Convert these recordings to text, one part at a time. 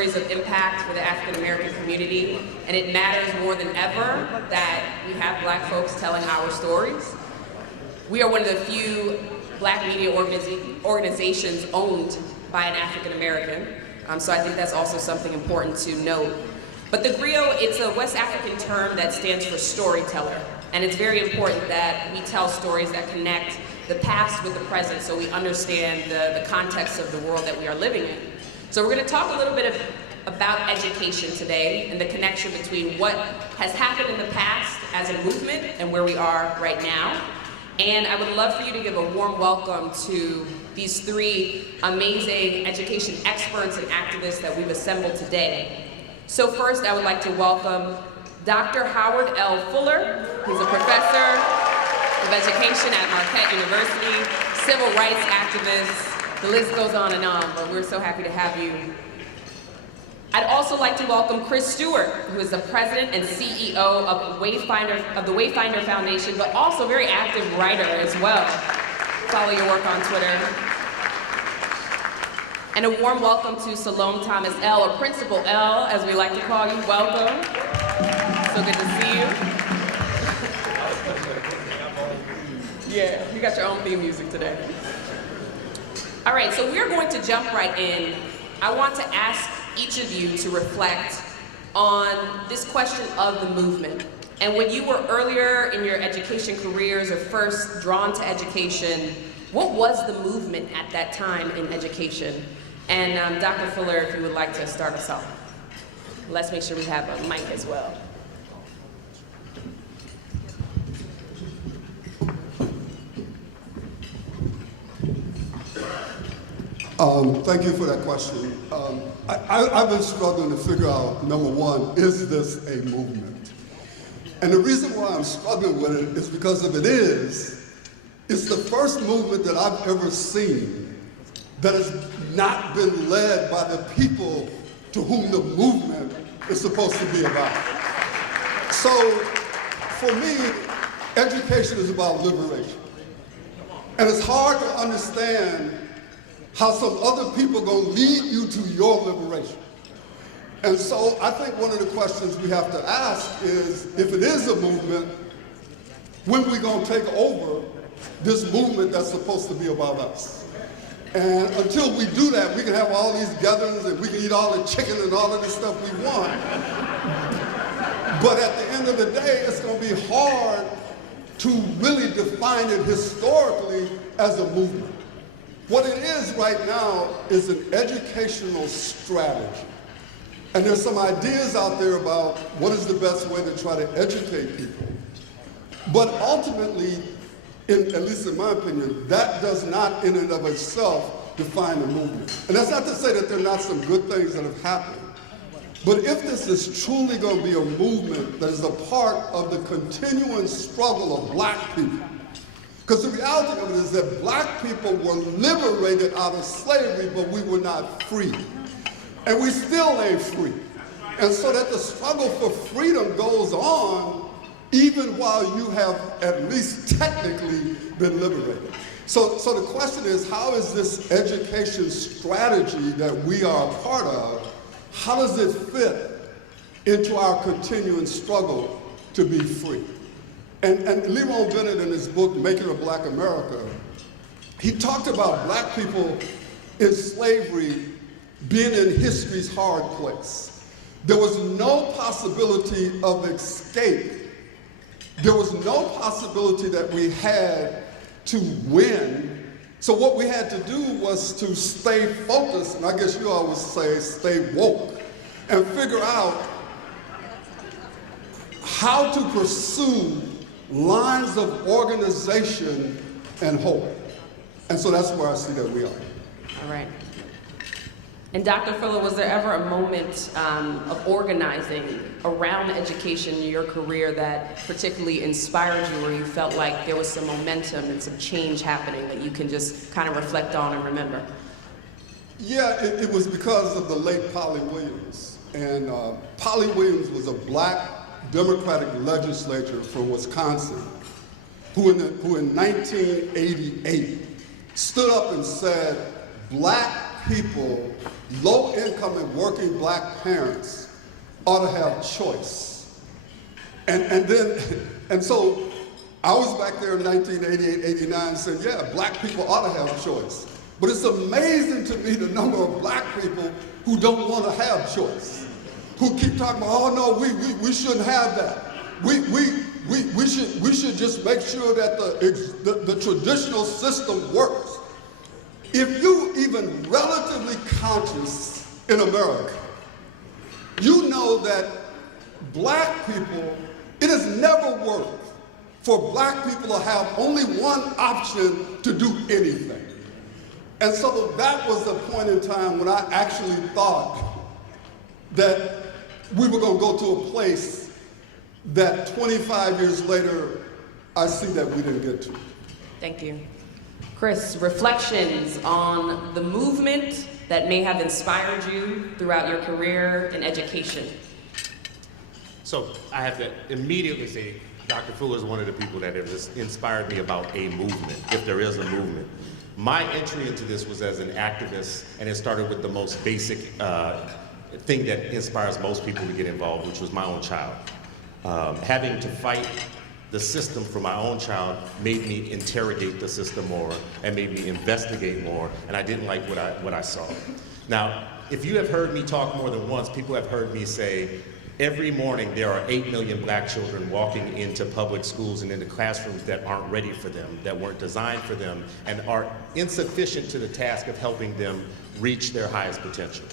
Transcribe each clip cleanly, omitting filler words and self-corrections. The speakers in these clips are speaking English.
stories of impact for the African American community, and it matters more than ever that we have Black folks telling our stories. We are one of the few Black media organizations owned by an African American, so I think that's also something important to note. But the griot, it's a West African term that stands for storyteller, and it's very important that we tell stories that connect the past with the present so we understand the context of the world that we are living in. So we're going to talk a little bit about education today and the connection between what has happened in the past as a movement and where we are right now. And I would love for you to give a warm welcome to these three amazing education experts and activists that we've assembled today. So first, I would like to welcome Dr. Howard L. Fuller, who's a professor of education at Marquette University, civil rights activist. The list goes on, but we're so happy to have you. I'd also like to welcome Chris Stewart, who is the president and CEO of the Wayfinder Foundation, but also very active writer as well. Follow your work on Twitter. And a warm welcome to Salome Thomas L., or Principal L, as we like to call you. Welcome. So good to see you. Yeah, you got your own theme music today. All right, so we're going to jump right in. I want to ask each of you to reflect on this question of the movement. And when you were earlier in your education careers or first drawn to education, what was the movement at that time in education? And Dr. Fuller, if you would like to start us off. Let's make sure we have a mic as well. Thank you for that question. I've been struggling to figure out, number one, is this a movement? And the reason why I'm struggling with it is because if it is, it's the first movement that I've ever seen that has not been led by the people to whom the movement is supposed to be about. So, for me, education is about liberation. And it's hard to understand how some other people are going to lead you to your liberation. And so I think one of the questions we have to ask is, if it is a movement, when are we going to take over this movement that's supposed to be about us? And until we do that, we can have all these gatherings and we can eat all the chicken and all of the stuff we want. But at the end of the day, it's going to be hard to really define it historically as a movement. What it is right now is an educational strategy. And there's some ideas out there about what is the best way to try to educate people. But ultimately, at least in my opinion, that does not in and of itself define a movement. And that's not to say that there are not some good things that have happened. But if this is truly going to be a movement that is a part of the continuing struggle of Black people, because the reality of it is that Black people were liberated out of slavery, but we were not free. And we still ain't free. And so that the struggle for freedom goes on even while you have at least technically been liberated. So the question is, how is this education strategy that we are a part of, how does it fit into our continuing struggle to be free? And Leron Bennett, in his book, Making a Black America, he talked about Black people in slavery being in history's hard place. There was no possibility of escape. There was no possibility that we had to win. So what we had to do was to stay focused, and I guess you always say stay woke, and figure out how to pursue lines of organization and hope. And so that's where I see that we are. All right. And Dr. Fuller, was there ever a moment of organizing around education in your career that particularly inspired you, where you felt like there was some momentum and some change happening that you can just kind of reflect on and remember? Yeah, it was because of the late Polly Williams. And Polly Williams was a Black Democratic legislator from Wisconsin who in 1988 stood up and said, Black people, low income and working black parents, ought to have choice. And so I was back there in 1988, 89 saying, yeah, black people ought to have choice. But it's amazing to me the number of black people who don't want to have choice, who keep talking about, oh no, we shouldn't have that. We should just make sure that the traditional system works. If you even relatively conscious in America, you know that black people, it has never worked for black people to have only one option to do anything. And so that was the point in time when I actually thought that we were going to go to a place that 25 years later, I see that we didn't get to. Thank you. Chris, reflections on the movement that may have inspired you throughout your career in education. So I have to immediately say, Dr. Fuller is one of the people that has inspired me about a movement, if there is a movement. My entry into this was as an activist, and it started with the most basic thing that inspires most people to get involved, which was my own child. Having to fight the system for my own child made me interrogate the system more and made me investigate more, and I didn't like what I saw. Now, if you have heard me talk more than once, people have heard me say, every morning there are 8 million black children walking into public schools and into classrooms that aren't ready for them, that weren't designed for them, and are insufficient to the task of helping them reach their highest potential.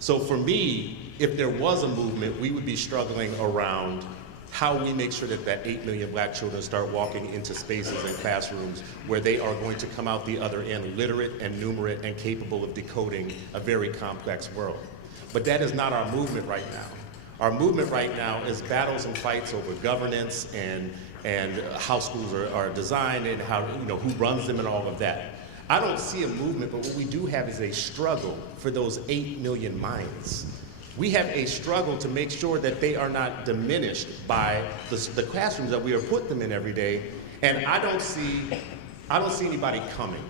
So for me, if there was a movement, we would be struggling around how we make sure that 8 million black children start walking into spaces and classrooms where they are going to come out the other end literate and numerate and capable of decoding a very complex world. But that is not our movement right now. Our movement right now is battles and fights over governance and how schools are designed and how, who runs them and all of that. I don't see a movement, but what we do have is a struggle for those 8 million minds. We have a struggle to make sure that they are not diminished by the classrooms that we are putting them in every day. And I don't see anybody coming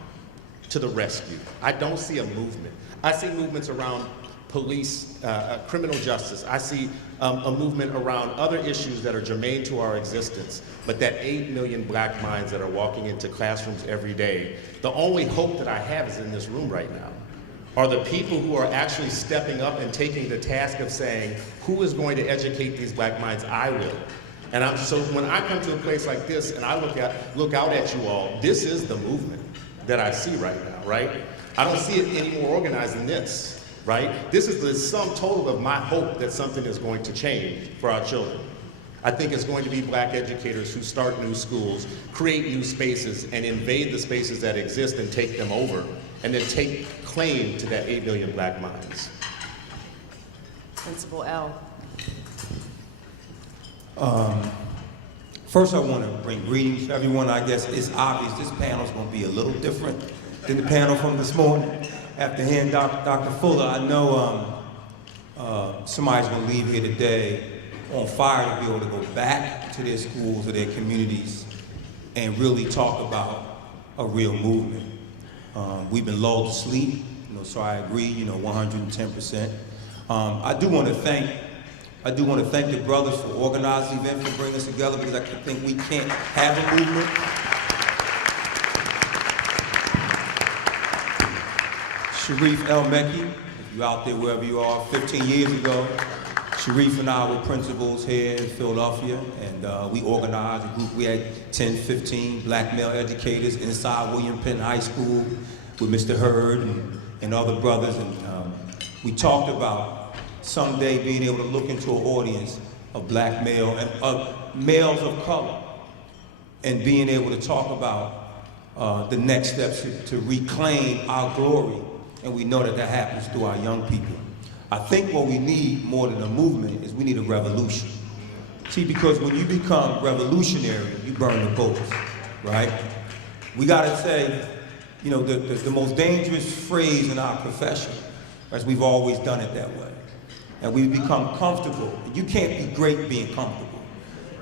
to the rescue. I don't see a movement. I see movements around police, criminal justice. I see a movement around other issues that are germane to our existence, but that 8 million black minds that are walking into classrooms every day, the only hope that I have is in this room right now, are the people who are actually stepping up and taking the task of saying, who is going to educate these black minds? I will. And so when I come to a place like this and I look out at you all, this is the movement that I see right now, right? I don't see it any more organized than this, right? This is the sum total of my hope that something is going to change for our children. I think it's going to be black educators who start new schools, create new spaces, and invade the spaces that exist and take them over, and then take claim to that 8 million black minds. Principal L. First I want to bring greetings to everyone. I guess it's obvious this panel is going to be a little different than the panel from this morning. After hearing Dr. Fuller, I know somebody's going to leave here today on fire to be able to go back to their schools or their communities and really talk about a real movement. We've been lulled to sleep, so I agree, 110%. I do want to thank the brothers for organizing the event, for bringing us together, because I think we can't have a movement. Sharif El-Mekki, if you're out there wherever you are, 15 years ago, Sharif and I were principals here in Philadelphia, and we organized a group. We had 10, 15 black male educators inside William Penn High School with Mr. Hurd and other brothers, and we talked about someday being able to look into an audience of black male and males of color, and being able to talk about the next steps to reclaim our glory, and we know that happens through our young people. I think what we need more than a movement is we need a revolution. See, because when you become revolutionary, you burn the boats, right? We gotta say, the most dangerous phrase in our profession, as we've always done it that way. And we become comfortable. You can't be great being comfortable.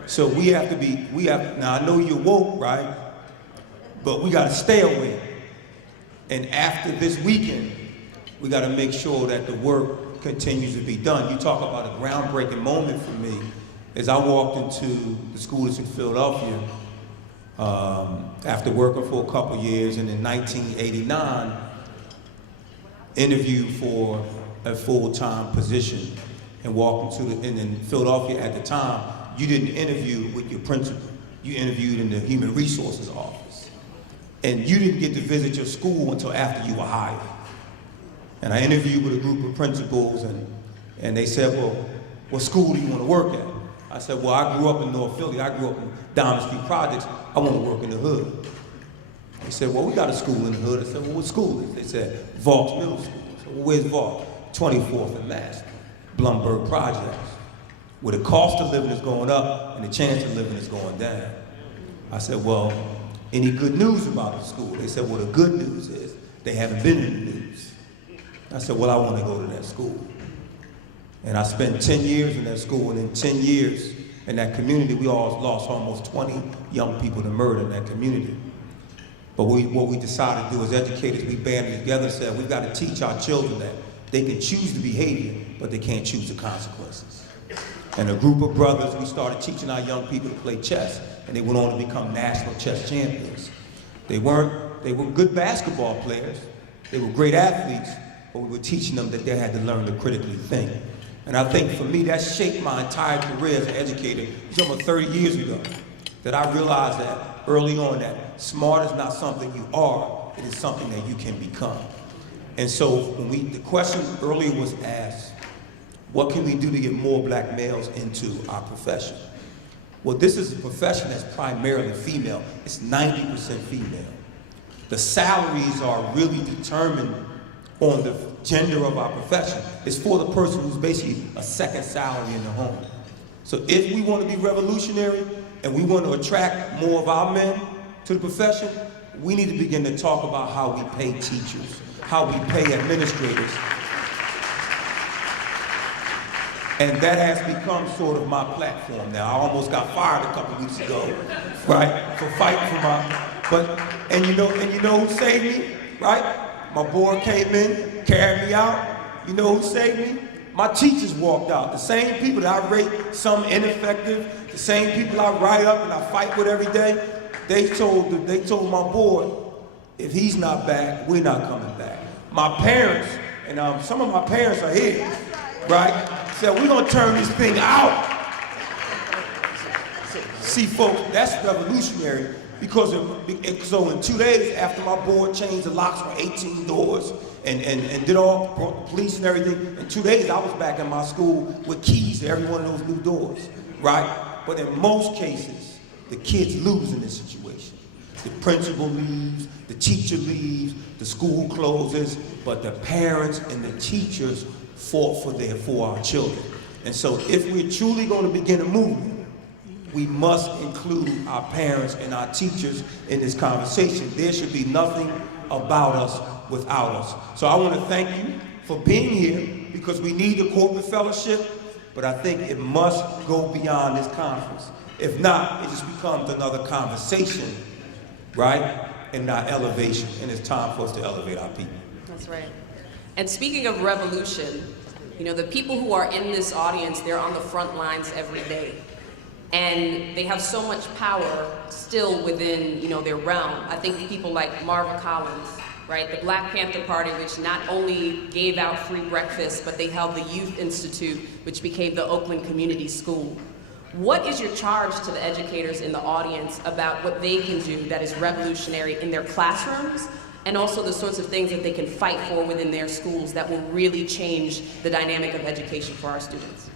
So now I know you're woke, right? But we gotta stay awake. And after this weekend, we got to make sure that the work continues to be done. You talk about a groundbreaking moment for me. As I walked into the school in Philadelphia, after working for a couple years, and in 1989, interviewed for a full-time position, and walked into and in Philadelphia at the time, you didn't interview with your principal. You interviewed in the human resources office. And you didn't get to visit your school until after you were hired. And I interviewed with a group of principals, and they said, well, what school do you want to work at? I said, well, I grew up in North Philly. I grew up in Diamond Street Projects. I want to work in the hood. They said, well, we got a school in the hood. I said, well, what school is it? They said, Vaults Middle School. I said, well, where's Vault? 24th and Mass, Blumberg Projects, where the cost of living is going up and the chance of living is going down. I said, well, any good news about the school? They said, well, the good news is they haven't been in the news. I said, well, I want to go to that school. And I spent 10 years in that school, and in 10 years in that community, we all lost almost 20 young people to murder in that community. But what we decided to do as educators, we banded together and said, we've got to teach our children that they can choose the behavior, but they can't choose the consequences. And a group of brothers, we started teaching our young people to play chess, and they went on to become national chess champions. They were good basketball players, they were great athletes, but we were teaching them that they had to learn to critically think. And I think for me, that shaped my entire career as an educator. It was almost 30 years ago that I realized that early on that smart is not something you are, it is something that you can become. And so when the question earlier was asked, what can we do to get more black males into our profession? Well, this is a profession that's primarily female. It's 90% female. The salaries are really determined on the gender of our profession. It's for the person who's basically a second salary in the home. So if we want to be revolutionary and we want to attract more of our men to the profession, we need to begin to talk about how we pay teachers, how we pay administrators. And that has become sort of my platform now. I almost got fired a couple weeks ago, right, for fighting for and you know who saved me, right? My board came in, carried me out. You know who saved me? My teachers walked out. The same people that I rate some ineffective, the same people I write up and I fight with every day, they told my board, if he's not back, we're not coming back. My parents, and some of my parents are here, right? Said, we're gonna turn this thing out. See, folks, that's revolutionary. Because so in 2 days after my board changed the locks on 18 doors and did all the police and everything, in 2 days I was back in my school with keys to every one of those new doors, right? But in most cases, the kids lose in this situation. The principal leaves, the teacher leaves, the school closes, but the parents and the teachers fought for our children. And so if we're truly going to begin a movement, we must include our parents and our teachers in this conversation. There should be nothing about us without us. So I want to thank you for being here, because we need the corporate fellowship, but I think it must go beyond this conference. If not, it just becomes another conversation, right? And not elevation. And it's time for us to elevate our people. That's right. And speaking of revolution, you know, the people who are in this audience, they're on the front lines every day. And they have so much power still within, you know, their realm. I think people like Marva Collins, right? The Black Panther Party, which not only gave out free breakfast, but they held the Youth Institute, which became the Oakland Community School. What is your charge to the educators in the audience about what they can do that is revolutionary in their classrooms, and also the sorts of things that they can fight for within their schools that will really change the dynamic of education for our students?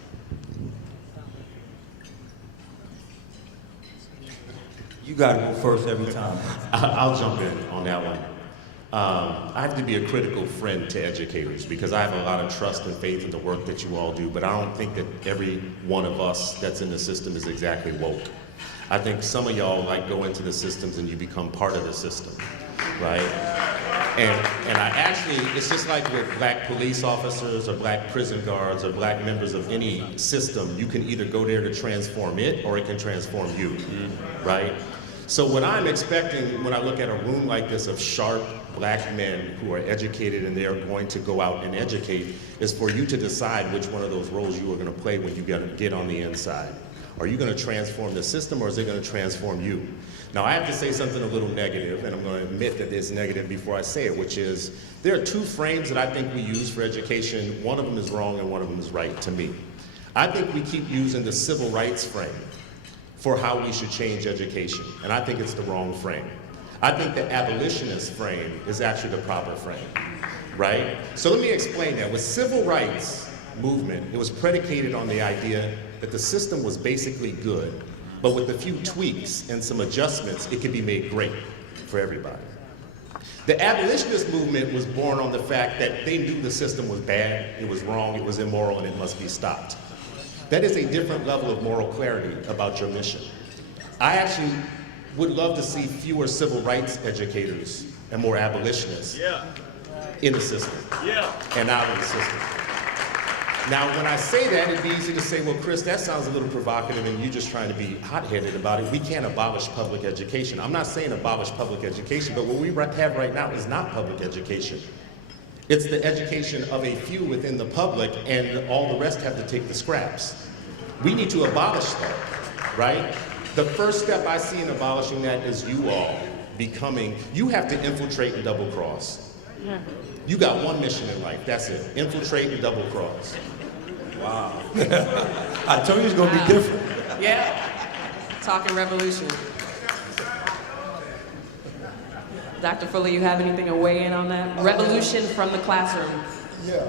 You gotta go first every time. I'll jump in on that one. I have to be a critical friend to educators, because I have a lot of trust and faith in the work that you all do, but I don't think that every one of us that's in the system is exactly woke. I think some of y'all like go into the systems and you become part of the system, right? And I actually, it's just like with black police officers or black prison guards or black members of any system, you can either go there to transform it or it can transform you, right? So what I'm expecting when I look at a room like this of sharp black men who are educated and they're going to go out and educate is for you to decide which one of those roles you are going to play when you get on the inside. Are you going to transform the system, or is it going to transform you? Now, I have to say something a little negative, and I'm going to admit that it's negative before I say it, which is there are two frames that I think we use for education. One of them is wrong and one of them is right to me. I think we keep using the civil rights frame for how we should change education, and I think it's the wrong frame. I think the abolitionist frame is actually the proper frame, right? So let me explain that. With civil rights movement, it was predicated on the idea that the system was basically good, but with a few tweaks and some adjustments, it could be made great for everybody. The abolitionist movement was born on the fact that they knew the system was bad, it was wrong, it was immoral, and it must be stopped. That is a different level of moral clarity about your mission. I actually would love to see fewer civil rights educators and more abolitionists in the system and out of the system. Now, when I say that, it'd be easy to say, well, Chris, that sounds a little provocative and you're just trying to be hot-headed about it. We can't abolish public education. I'm not saying abolish public education, but what we have right now is not public education. It's the education of a few within the public, and all the rest have to take the scraps. We need to abolish that, right? The first step I see in abolishing that is you all becoming, you have to infiltrate and double cross. You got one mission in life, that's it. Infiltrate and double cross. Wow. I told you it's going to be different. Yeah, talking revolution. Dr. Fuller, you have anything to weigh in on that? Revolution from the classroom. Yeah,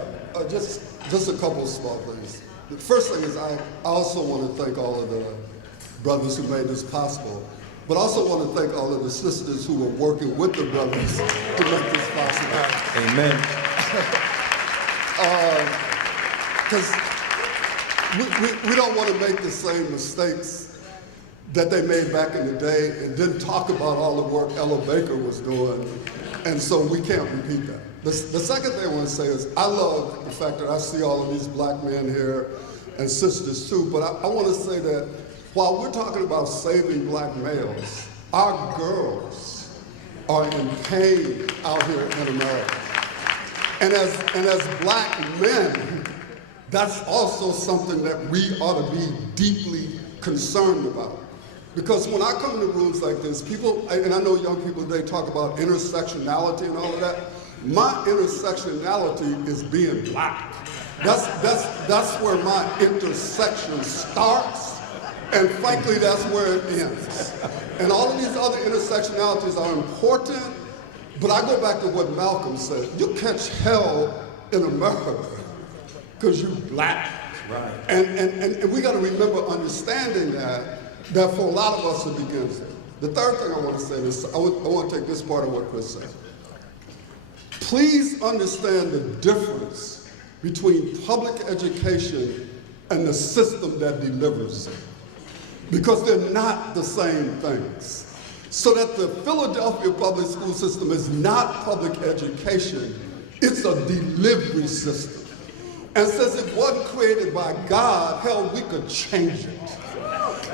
just a couple of small things. The first thing is I also want to thank all of the brothers who made this possible, but also want to thank all of the sisters who were working with the brothers to make this possible. Amen. Because we don't want to make the same mistakes that they made back in the day and didn't talk about all the work Ella Baker was doing, and so we can't repeat that. The second thing I want to say is I love the fact that I see all of these black men here and sisters too, but I want to say that while we're talking about saving black males, our girls are in pain out here in America. And as black men, that's also something that we ought to be deeply concerned about. Because when I come into rooms like this, people, and I know young people today talk about intersectionality and all of that. My intersectionality is being black. That's where my intersection starts, and frankly, that's where it ends. And all of these other intersectionalities are important, but I go back to what Malcolm said. You catch hell in America because you're black. Right. And we got to remember understanding that for a lot of us it begins there. The third thing I want to say is, I want to take this part of what Chris said. Please understand the difference between public education and the system that delivers it, because they're not the same things. So that the Philadelphia public school system is not public education, it's a delivery system. And since it wasn't created by God, hell, we could change it.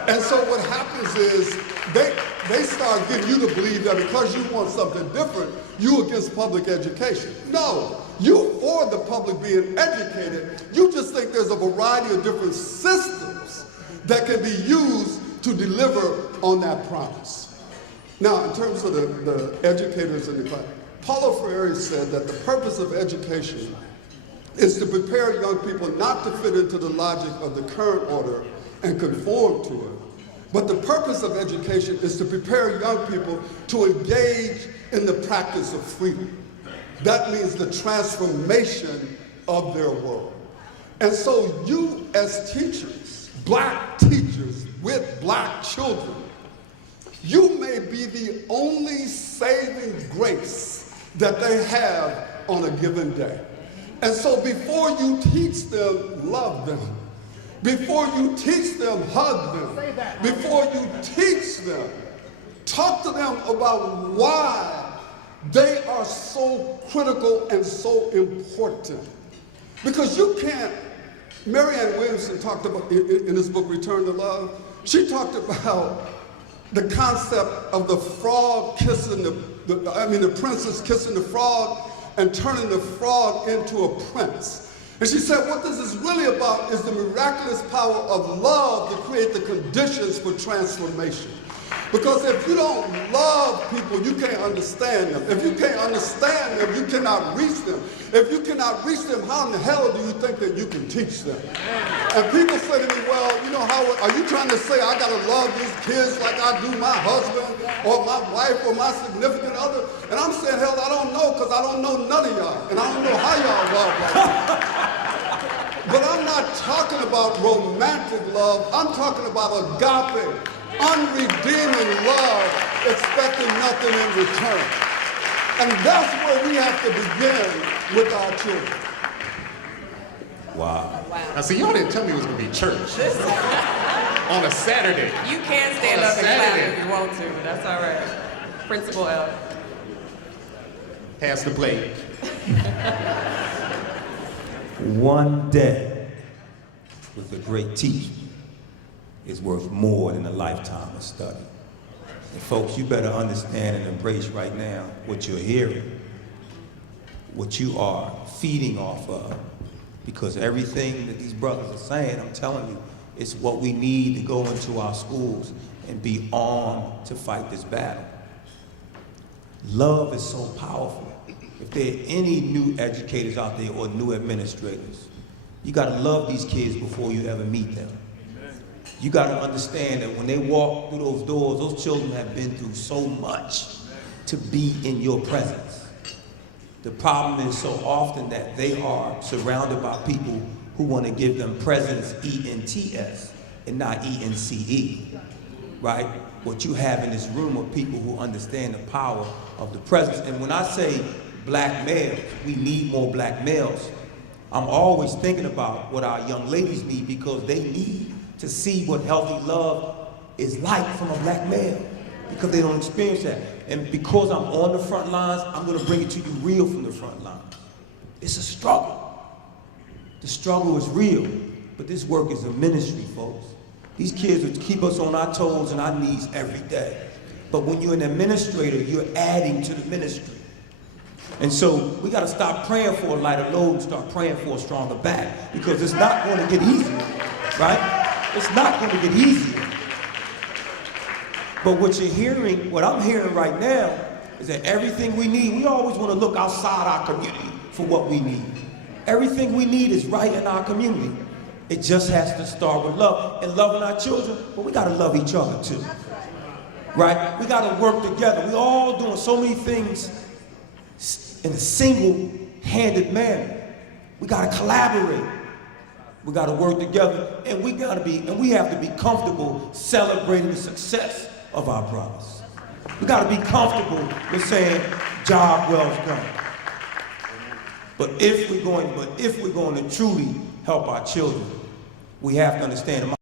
And so what happens is they start getting you to believe that because you want something different, you against public education. No, you for the public being educated. You just think there's a variety of different systems that can be used to deliver on that promise. Now, in terms of the educators in the class, Paulo Freire said that the purpose of education is to prepare young people not to fit into the logic of the current order and conform to it. But the purpose of education is to prepare young people to engage in the practice of freedom. That means the transformation of their world. And so you as teachers, black teachers with black children, you may be the only saving grace that they have on a given day. And so before you teach them, love them. Before you teach them, hug them. Before you teach them, talk to them about why they are so critical and so important. Because you can't, Marianne Williamson talked about, in this book, Return to Love, she talked about the concept of the frog kissing the princess kissing the frog and turning the frog into a prince. And she said, what this is really about is the miraculous power of love to create the conditions for transformation. Because if you don't love people, you can't understand them. If you can't understand them, you cannot reach them. If you cannot reach them, how in the hell do you think that you can teach them? And people say to me, well, you know, Howard, are you trying to say I got to love these kids like I do my husband or my wife or my significant other? And I'm saying, hell, I don't know, because I don't know none of y'all. And I don't know how y'all love like that. But I'm not talking about romantic love. I'm talking about agape, unredeeming love, expecting nothing in return. And that's where we have to begin with our children. Wow. Now, see, y'all didn't tell me it was going to be church on a Saturday. You can stand up and clap if you want to, but that's all right. Principal L. Pass the plate. One day with a great teacher is worth more than a lifetime of study. And folks, you better understand and embrace right now what you're hearing, what you are feeding off of, because everything that these brothers are saying, I'm telling you, it's what we need to go into our schools and be armed to fight this battle. Love is so powerful. If there are any new educators out there or new administrators, you gotta love these kids before you ever meet them. You gotta understand that when they walk through those doors, those children have been through so much to be in your presence. The problem is so often that they are surrounded by people who want to give them presents, E-N-T-S, and not E-N-C-E, right? What you have in this room are people who understand the power of the presence. And when I say black males, we need more black males, I'm always thinking about what our young ladies need, because they need to see what healthy love is like from a black male, because they don't experience that. And because I'm on the front lines, I'm gonna bring it to you real from the front lines. It's a struggle. The struggle is real, but this work is a ministry, folks. These kids will keep us on our toes and our knees every day. But when you're an administrator, you're adding to the ministry. And so we gotta stop praying for a lighter load and start praying for a stronger back, because it's not gonna get easier, right? It's not going to get easier. But what you're hearing, what I'm hearing right now, is that everything we need, we always want to look outside our community for what we need. Everything we need is right in our community. It just has to start with love, and loving our children, but we got to love each other too. Right? We got to work together. We all doing so many things in a single-handed manner. We got to collaborate. We got to work together, and we have to be comfortable celebrating the success of our brothers. We got to be comfortable with saying, job well done. But if we're going to truly help our children, we have to understand